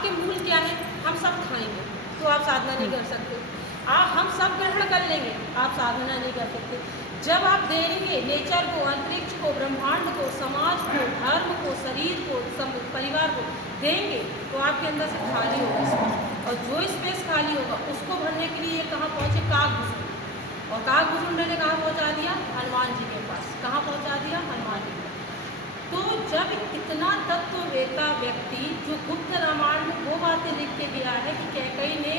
आपके मूल क्या है? हम सब खाएंगे तो आप साधना नहीं कर सकते। हम सब ग्रहण कर लेंगे, आप साधना नहीं कर सकते। जब आप देंगे नेचर को, अंतरिक्ष को, ब्रह्मांड को, समाज को, धर्म को, शरीर को, परिवार को देंगे तो आपके अंदर से खाली होगा स्पेस। और जो स्पेस खाली होगा उसको भरने के लिए कहाँ पहुँचे? काकभूषुंड। और काकभूषुंड ने कहाँ पहुँचा दिया? हनुमान जी के पास। कहाँ पहुँचा दिया? हनुमान जी के पास। तो जब इतना तत्ववेता व्यक्ति जो गुप्त रामायण में वो बातें लिख के गया है कि कैकेयी ने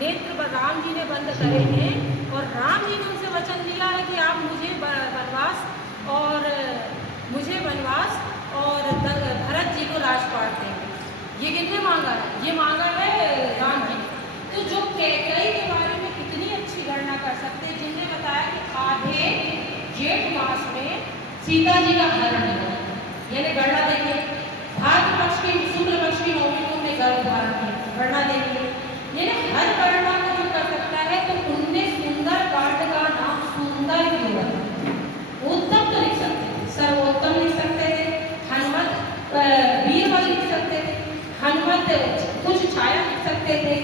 नेत्र राम जी ने बंद करे हैं और राम जी ने उनसे वचन लिया है कि आप मुझे वनवास और भरत जी को राजपाट देंगे। ये किसने मांगा है? ये मांगा है राम जी ने। तो जो कैकेयी के बारे में इतनी अच्छी गणना कर सकते, जिन्हें बताया कि आधे जेठ मास में सीता जी का हरण है, यानी गणना देखिए, भाद्र पक्ष की शुक्ल पक्ष की नौमी को उन्हें गर्भ धारण किया, गणना देखिए। यानी हर गणना को जो कर सकता है तो उनने सुंदर कांड का नाम सुंदर क्यों रखा? उत्तम तो लिख सकते थे, सर्वोत्तम लिख सकते थे, हनुमत वीरबल लिख सकते थे, हनुमत कुछ छाया लिख सकते थे,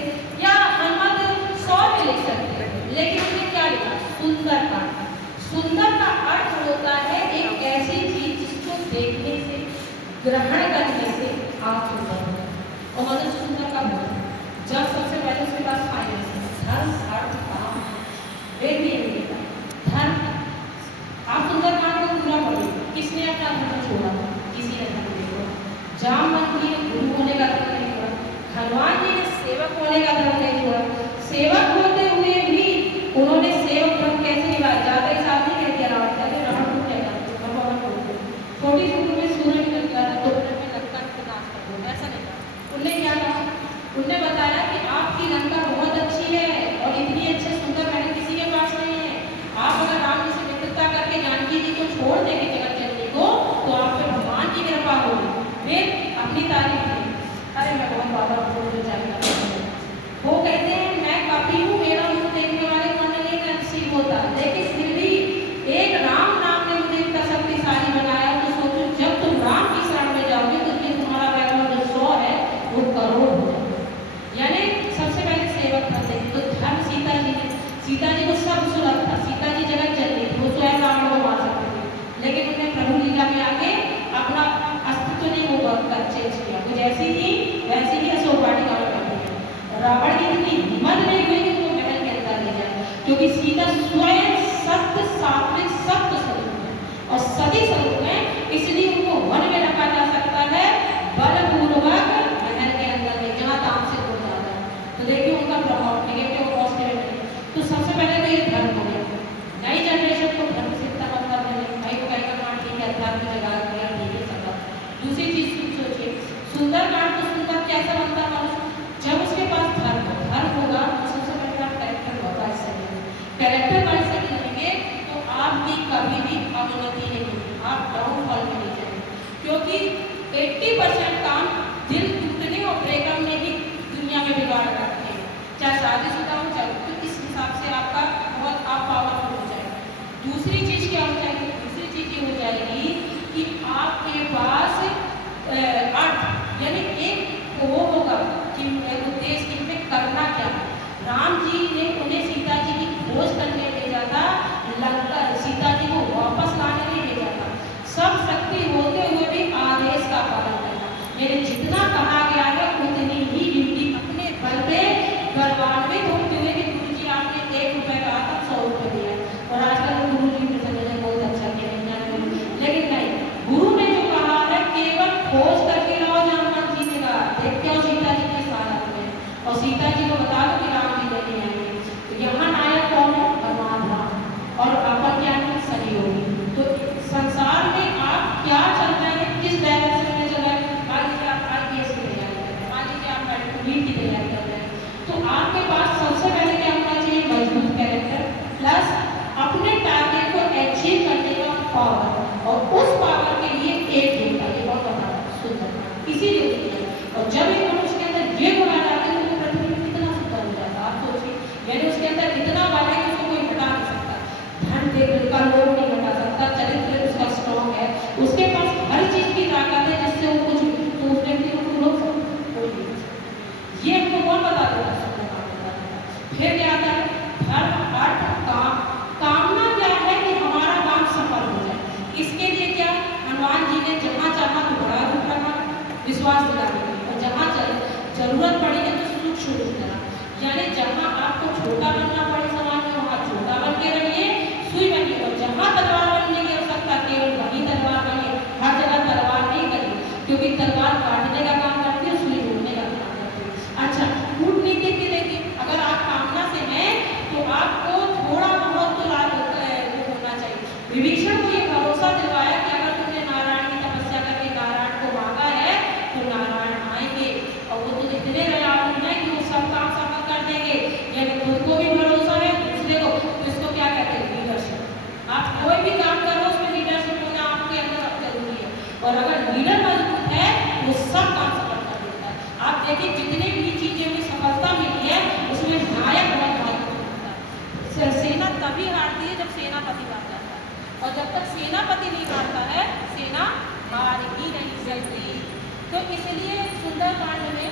या हनुमत सौर्य लिख सकते थे, लेकिन उन्होंने क्या लिखा? सुंदर कांड। सुंदर का अर्थ होता है एक ऐसी चीज जिसको देखने से, ग्रहण करने से आप सुंदर हो। और मनुष्य सुंदर का बोल जब सबसे पहले उसके पास फाइनेंस, धर्म, अर्थ, काम, वेद भी नहीं धर्म। आप सुंदर कांड को पूरा पढ़िए, किसने अपना धर्म छोड़ा? किसी ने धर्म नहीं छोड़ा। जामवंत जी ने गुरु होने का धर्म नहीं छोड़ा, हनुमान जी ने सेवक होने का धर्म नहीं छोड़ा। सेवक होते हुए भी उन्होंने सेवक धर्म कैसे निभाया? जाता ही साथ ही कह दिया रावण का, रावण को क्या करते भगवान को छोटी सी उम्र में सूर्य निकल गया था, 2 मिनट में लंका को नाश कर दो, ऐसा नहीं था। उनने क्या कहा? उनने बताया कि आपकी लंका बहुत अच्छी है और इतनी अच्छे सुंदर महल किसी के पास नहीं है। आप अगर राम जी से मित्रता करके जानकी जी को छोड़ देंगे जगत जननी को तो आप पे भगवान की कृपा होगी। वे अपनी तारीफ की, अरे मैं बहुत बाबा बोल जाएगा, वो कहते हैं मैं कपी हूँ, मेरा मुंह देखने वाले को नहीं नसीब होता, लेकिन फिर भी एक राम नाम ने मुझे इतना शक्तिशाली बनाया। तो सोचो जब तुम राम की शरण में जाओगे तो फिर तुम्हारा वैभव जो 100 है वो करोड़ हो जाएगा। यानी सबसे पहले सेवक करते हैं। तो धर्म सीता जी ने, सीता जी को सब सुलभ था, सीता जी जगत जननी, वो स्वयं राम को मार सकते थे, लेकिन उन्हें प्रभु लीला में आके अपना अस्तित्व नहीं वो चेंज किया। वो जैसी थी वैसी ही अशोक वाटिका में बैठी है। रावण की इतनी हिम्मत नहीं हुई कि उनको महल के अंदर ले जाए, क्योंकि सीता स्वयं सत्य, सात्विक, सत्य स्वरूप है और सती स्वरूप है, इसलिए उनको वन में रखा जा सकता है, बलपूर्वक महल के अंदर में, जहाँ तामसिक हो जाता है। तो देखिए उनका प्रभाव नेगेटिव और पॉजिटिव है। तो सबसे पहले तो ये धर्म हो गया। नई जनरेशन को धर्म से इतना मतलब है, भाई को कहीं का मान ठीक है, धर्म की जगह गया ठीक है सब। दूसरी चीज सोचिए, सुंदर कांड तो सुंदर कैसा बनता है? जब उसके पास धर्म होगा तो सबसे पहले आप कैरेक्टर होगा, कैरेक्टर वाइज से रहेंगे तो आपकी कभी भी अवनति नहीं होगी, आप डाउनफॉल में नहीं जाएंगे, क्योंकि 80% काम दिल टूटने और ब्रेकअप में ही दुनिया में बिगाड़ रखते हैं, चाहे शादीशुदा हो चाहे। तो इस हिसाब से आपका बहुत आप पावरफुल हो जाएगा। दूसरी चीज क्या हो जाएगी? दूसरी चीज ये हो जाएगी कि आपके पास अर्थ, यानी एक वो होगा कि उद्देश्य कि हमें करना क्या है। राम जी ने उन्हें सीता जी की खोज करने भेजा था, लंका सीता जी को वापस लाने नहीं भेजा था। सब शक्ति होते हुए भी आदेश का पालन करना, मेरे जितना कहा गया है उतनी ही ड्यूटी अपने बल पे गौरवान्वित होते हुए कि गुरु जी आपने 1 रुपये कहा था 100 रुपये दिया। और आजकल गुरु जी के समझने बहुत अच्छा किया, लेकिन नहीं, गुरु ने जो कहा है केवल खोज करके लाओ, जामवंत जी ने कहा देखते हो सीता जी के साथ में, और सीता जी को बता दो कि राम जी नहीं आएंगे। तो यहाँ नायक कौन है? भगवान राम, और अपन क्या है? सहयोगी। तो संसार में आप क्या चल रहे हैं, किस डायरेक्शन में चल रहे हैं? मान लीजिए आप IPS की तैयारी कर रहे हैं, मान लीजिए आप नीट की तैयारी कर रहे हैं, तो आपके पास सबसे पहले क्या होना चाहिए? मजबूत कैरेक्टर प्लस अपने टारगेट को अचीव करने का पावर, और उस पावर के लिए एक होता है, ये बहुत बड़ा सुंदर इसीलिए होती है। और जब एक मनुष्य के अंदर ये गुण आ जाते हैं तो पृथ्वी में कितना सुंदर हो जाता है, आप सोचिए। यानी उसके अंदर इतना बल है कि उसको कोई हटा नहीं सकता, धन देख का लोग नहीं हटा सकता, चरित्र उसका स्ट्रॉन्ग है, उसके पास हर चीज की ताकत है जिससे वो कुछ दूसरे व्यक्ति को रोक सकता। फिर क्या आता है, धर्म अर्थ काम। कामना क्या है कि हमारा काम सफल हो जाए। इसके लिए क्या हनुमान जी ने जहाँ चाहा तो बड़ा रूप रखा विश्वास दिलाने के लिए, और जहाँ जरूरत पड़ी है तो सूक्ष्म रूप रखा। यानी जहाँ आपको छोटा बनना पड़े समाज में वहाँ छोटा बन के रहिए, सुई बनिए, और जहाँ तलवार बनने की आवश्यकता केवल वही तलवार बनिए, हर जगह तलवार नहीं करिए, क्योंकि तलवार काटने का काम करती है, सुई ढूंढने का काम करती है। अच्छा, कूटनीति की लेकिन अगर आप कामना से हैं तो आपको थोड़ा बहुत तो लाभ होना चाहिए। विभीषण को ये भरोसा दिलवाया कि अगर तुमने नारायण की तपस्या करके नारायण को मांगा है तो नारायण आएंगे, और वो तो इतने दयालु हैं कि वो सब काम सफल कर देंगे। यानी खुद को भी भरोसा है, दूसरे को, तो इसको क्या कहते हैं, लीडरशिप। आप कोई भी काम करो उसमें लीडरशिप होना आपके अंदर जरूरी है, और अगर लीडर मजबूत है वो सब काम सफल कर देता है। आप देखिए जितने भी चीजें में सफलता मिली है उसमें नायक बहुत महत्वपूर्ण होता है। सेना तभी हारती है जब सेनापति हार जाता है, और जब तक सेनापति नहीं हारता है सेना हार ही नहीं सकती। तो इसलिए सुंदरकांड में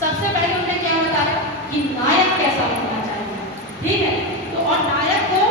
सबसे पहले उन्होंने क्या बताया कि नायक कैसा होना चाहिए, ठीक है। तो और नायक को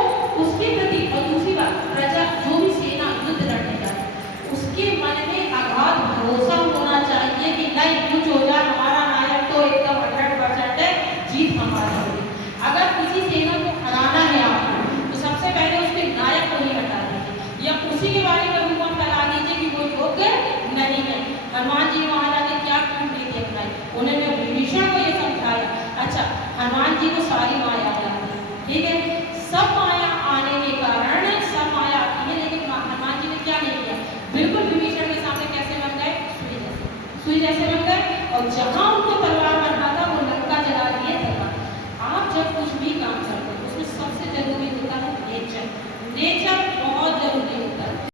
उसके प्रति, और दूसरी बात प्रजा जो भी सेना युद्ध लड़ने जाए उसके मन में अगाध भरोसा होना चाहिए कि नहीं कुछ हो जाए हमारा नायक तो एकदम 100% है, जीत हमारी होगी। अगर किसी सेना को हराना है आपको तो सबसे पहले उसके नायक को ही हटा दीजिए, या उसी के बारे में rumor फैला दीजिए कि वो योग्य नहीं है। हनुमान जी महाराज ने क्या नीति अपनाई, उन्होंने विभीषण को ये समझाया। अच्छा, हनुमान जी को सारी माया याद है, ठीक है,